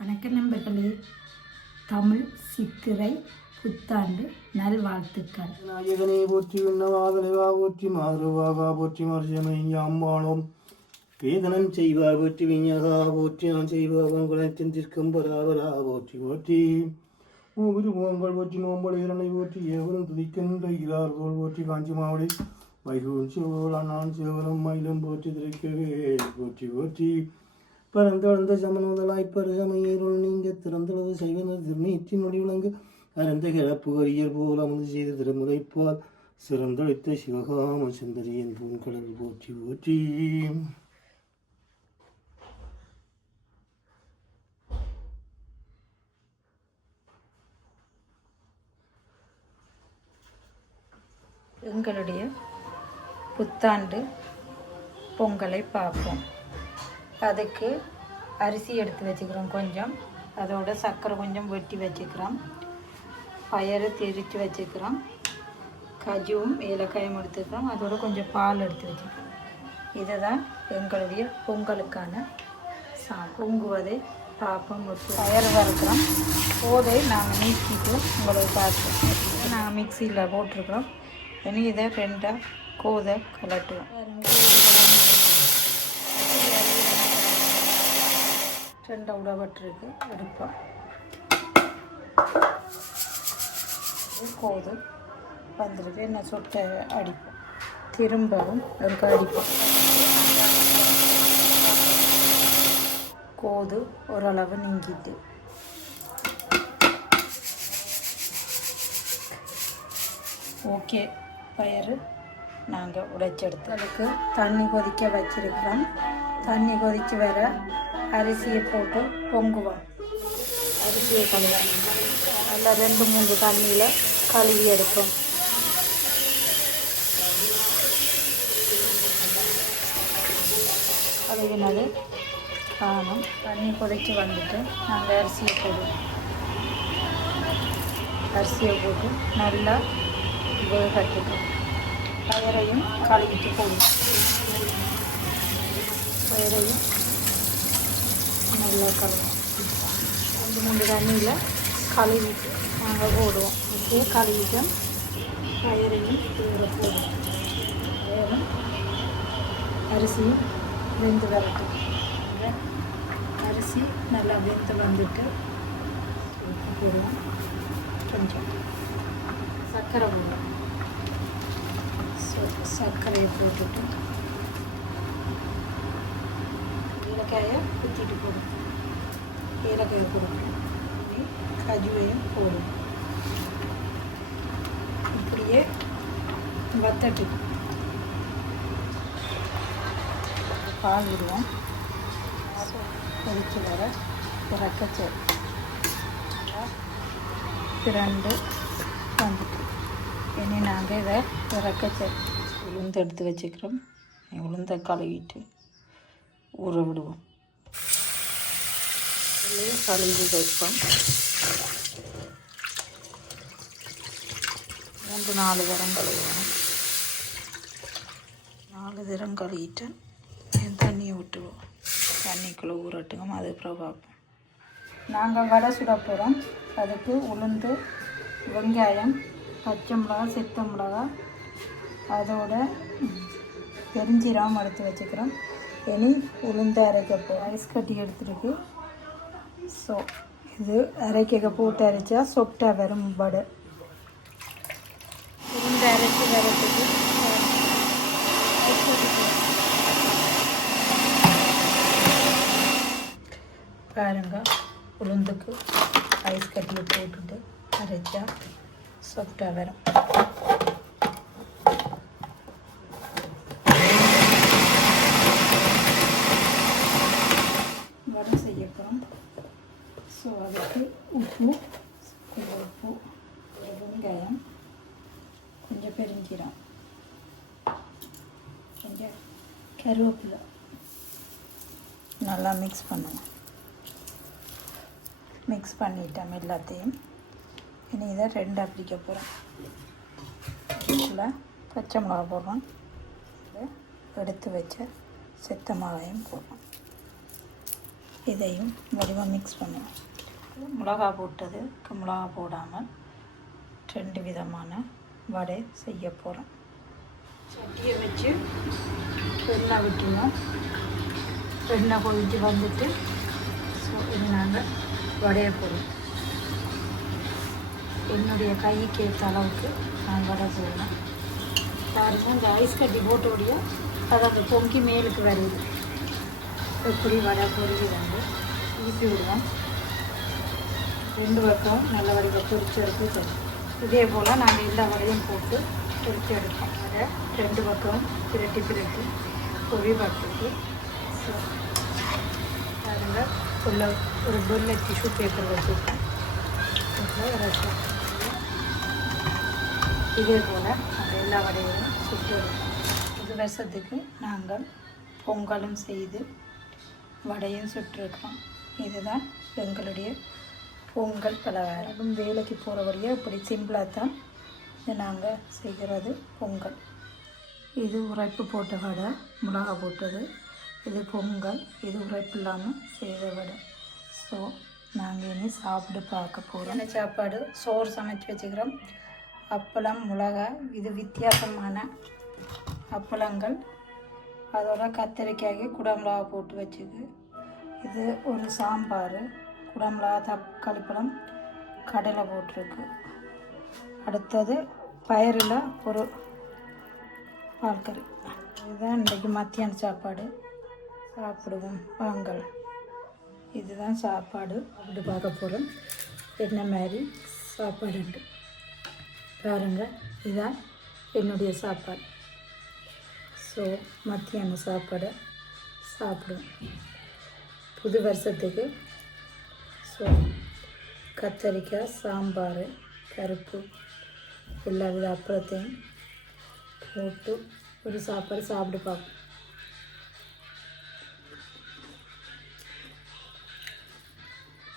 வணக்க நண்பர்களே. தமிழ் சித்திரை புத்தாண்டு நல்வாழ்த்துக்கள். நாயகனே போற்றி விண்ணவாதலைவா போற்றி மாதருவாகா போற்றி மர்ஜனை அம்பாளோம் வேதனம் செய்வா போற்றி விஞ்ஞகா போற்றி நான் செய்வார் உங்களை திற்கும் பராபரா போற்றி போற்றி. ஊரு முகங்கள் போற்றி நோம்பல் இரண்டை போற்றி ஏவரும் துதிக்கின்ற இரார் போல் போற்றி காஞ்சி மாவடி வைகுன் சிவகோல் அண்ணான் சிவரும் மயிலும் போற்றி திரைக்கவே போற்றி போற்றி. பரந்தளந்த சமநுதலாய் பருகமையருள் நீங்க திறந்தளவு செய்வனர் திருநீற்றி நொடி விளங்கு. அறந்த கிழப்பு அரியர் போல் அமர்ந்து செய்த திருமுறைப்பால் சிறந்தொழித்த சிவகாம சுந்தரியின் பூங்கடல் போற்றி போற்றி. எங்களுடைய புத்தாண்டு பொங்கலை பார்ப்போம். அதுக்கு அரிசி எடுத்து வச்சுக்கிறோம் கொஞ்சம். அதோட சர்க்கரை கொஞ்சம் வெட்டி வச்சுக்கிறோம். பயறு திரித்து வச்சுக்கிறோம். கஜுவும் ஏலக்காயும் எடுத்துக்கிறோம். அதோட கொஞ்சம் பால் எடுத்து வச்சுக்கிறோம். இதுதான் எங்களுடைய பொங்கலுக்கான சா பொங்குவதை பார்ப்போம் பயறு வறுக்கிறோம். போதை நாங்கள் நீக்கிட்டு உங்களுக்கு பார்ப்போம் நாங்கள் மிக்சியில் போட்டிருக்கிறோம். இனி இதை ரெண்டாக கோதை கலட்டுவோம். ரெண்டை உடவற்றுக்கு எடுப்போம். கோது வந்துருக்கு. என்ன சொட்டை அடிப்போம். திரும்பவும் இருக்க அடிப்போம். கோது ஓரளவு நீங்கிட்டு. ஓகே. பயிறு நாங்கள் உடைச்செடுத்து அதுக்கு தண்ணி கொதிக்க வச்சுருக்கிறோம். தண்ணி கொதிச்சு வர அரிசியை போட்டு பொங்குவோம். அரிசியை கழுவோம் நல்லா ரெண்டு மூணு தண்ணியில் கழுவி எடுப்போம். கழுவினது காணும். தண்ணி கொதிச்சு வந்துட்டு நாங்கள் அரிசியை போடுவோம். அரிசியை போட்டு நல்லா வேகட்டுக்கும் பயிரையும் கழுவிட்டு போடுவோம். பயிரையும் நல்லா கழுவோம் ரெண்டு மூணு தண்ணியில் கழுவிட்டு நாங்கள் போடுவோம் இப்படியே கழுவிட்டு பயிரையும் இதில் போடுவோம் பயிரும் அரிசியும் வெந்து வரட்டும் அரிசி நல்லா வெந்து வந்துட்டு உப்பு போடுவோம் கொஞ்சம் சர்க்கரை போடுவோம் ச- சர்க்கரையை போட்டுட்டு ஏலக்காயை குத்திட்டு போடும் ஏலக்காயை போடும் கஜுவையும் போடும் இப்படியே வத்தட்டி பால் விடுவோம் கொதிச்சு வர இறக்கச்சு திரண்டு வந்துட்டு இனி நாங்கள் இதை இறக்கச்சு உளுந்து எடுத்து வச்சுக்கிறோம் உளுந்தை கழுவிட்டு ஊற விடுவோம். இதுலேயும் கழுவி வைப்போம். மூன்று நாலு தரம் கழுவுவோம். நாலு தரம் கழுவிட்டு என் தண்ணியை விட்டுவோம் தண்ணிக்குள்ளே ஊறட்டுங்க. அது அப்புறம் பார்ப்போம். நாங்கள் வடை சுட போகிறோம். அதுக்கு உளுந்து வெங்காயம் பச்சை மிளகா சித்த மிளகா அதோட பெருஞ்சீரகம் எடுத்து வச்சுக்கிறோம். இனி உளுந்து அரைக்க போகிறோம் ஐஸ் கட்டி எடுத்துருக்கு. ஸோ இது அரைக்க போட்டு அரைச்சா சொட்டா வரும் படு உளுந்து அரைச்சி வரத்துக்கு பாருங்க உளுந்துக்கு ஐஸ் கட்டியை போட்டுட்டு அரைச்சா சாஃப்டாக வரும் வடை செய்ய போகிறோம் அளவுக்கு உப்பு கொஞ்சம் உப்பு கொஞ்சம் வெங்காயம் கொஞ்சம் பெருஞ்சீரம் கொஞ்சம் கருவேப்பிலை நல்லா மிக்ஸ் பண்ணுவோம் மிக்ஸ் பண்ணிட்டோம் எல்லாத்தையும் இனி இதை ரெண்டாக பிரிக்க போகிறோம் இதில் பச்சை மிளகா போடுறோம் இதை எடுத்து வச்ச செத்த மிளகாயும் போடுறோம் இதையும் வடிவம் மிக்ஸ் பண்ணுவோம் மிளகா போட்டது மிளகா போடாமல் ரெண்டு விதமான வடை செய்ய போகிறோம் சட்டியை வச்சு எண்ணெய் விட்டுணும் எண்ணெய் கொதிச்சு வந்துட்டு நாங்கள் வடையை போடுவோம் என்னுடைய கைக்கு ஏற்ற அளவுக்கு நான் வடை போடுவேன் பாருங்க இந்த ஐஸ் கட்டி போட்டோடைய அது அந்த பொங்கி மேலுக்கு வருது. எப்படி வடை பொருகி வந்து ஊற்றி விடுவேன் ரெண்டு பக்கம் நல்ல வடிவம் பொறிச்சு எடுத்து இதே போல் நாங்கள் எல்லா வடையும் போட்டு பொறிச்சு எடுப்போம். அதை ரெண்டு பக்கம் பிரட்டி பிரட்டி பொறி பார்த்துட்டு. அதில் உள்ள ஒரு பொருளை டிஷ்யூ பேப்பர் வச்சுருக்கேன். ரசம் இதே போல் அந்த எல்லா வடையும் சுற்றி எடுப்போம். இது வருஷத்துக்கு நாங்கள் பொங்கலும் செய்து வடையும் சுட்டிருக்கோம் இதுதான் எங்களுடைய பொங்கல் பலகாரம் வேலைக்கு போகிற வழியாக இப்படி சிம்பிளாக தான் நாங்கள் செய்கிறது. பொங்கல். இது உரைப்பு போட்ட வடை மிளகா போட்டது. இது பொங்கல் இது உரைப்பு இல்லாமல் செய்த வடை. ஸோ நாங்கள் இனி சாப்பிட்டு பார்க்க போகிறோம் சாப்பாடு? சோறு சமைச்சு வச்சுக்கிறோம். அப்பளம் மிளகா இது வித்தியாசமான அப்பளங்கள். அதோட கத்திரிக்காய்க்கு குடமிளகா போட்டு வச்சுக்கு இது ஒரு சாம்பார். குடமிளகா தக்காளி பழம் கடலை போட்டிருக்கு. அடுத்தது பயிரில் ஒரு பால்கறி இதுதான் இன்றைக்கு மத்தியான சாப்பாடு. சாப்பிடுவோம். வாங்கள். இதுதான் சாப்பாடு. அப்படி பார்க்க போகிறோம் என்ன மாதிரி சாப்பாடு உண்டு பாருங்கள் இதுதான் என்னுடைய சாப்பாடு. ஸோ மத்தியான சாப்பாடை சாப்பிடுவோம். புது வருஷத்துக்கு ஸோ கத்தரிக்காய் சாம்பார் பருப்பு எல்லா வித அப்பளத்தையும் போட்டு ஒரு சாப்பாடு சாப்பிட்டு பார்ப்போம்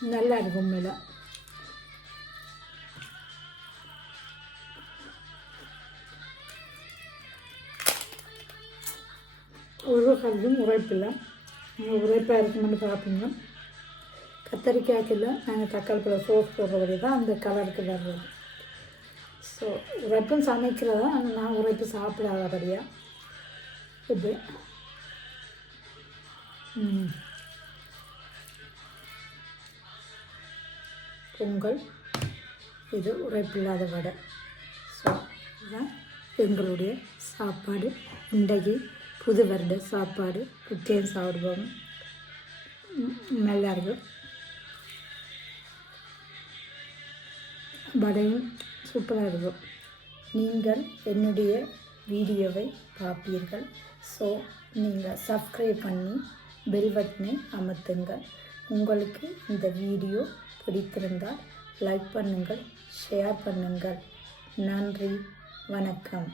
நல்லா இருக்கும் உண்மையில ஒரு கல்லும் உரைப்பில்லை நீங்கள் உரைப்பாக இருக்குமென்னு பார்ப்பீங்க கத்தரிக்காய்க்குள்ள நாங்கள் தக்காளி பழம் சோஸ் போடுற தான் அந்த கலருக்கு வர்றது ஸோ உரைப்பும் சமைக்கிறதா? ஆனால் நான் உரைப்பு சாப்பிடாதபடியாக இப்படி பொங்கல். இது உரைப்பில்லாத வடை. ஸோ இதுதான் எங்களுடைய சாப்பாடு. இன்றைக்கு புது வருட சாப்பாடு. குச்சேன் சாப்பிடுவோம். ம், வடையும் சூப்பராக இருக்கும். நீங்கள் என்னுடைய வீடியோவை பார்ப்பீர்கள். ஸோ நீங்கள் சப்ஸ்கிரைப் பண்ணி பெல் பட்டனை அமர்த்துங்க உங்களுக்கு இந்த வீடியோ பிடித்திருந்தால் லைக் பண்ணுங்கள் ஷேர் பண்ணுங்கள். நன்றி வணக்கம்.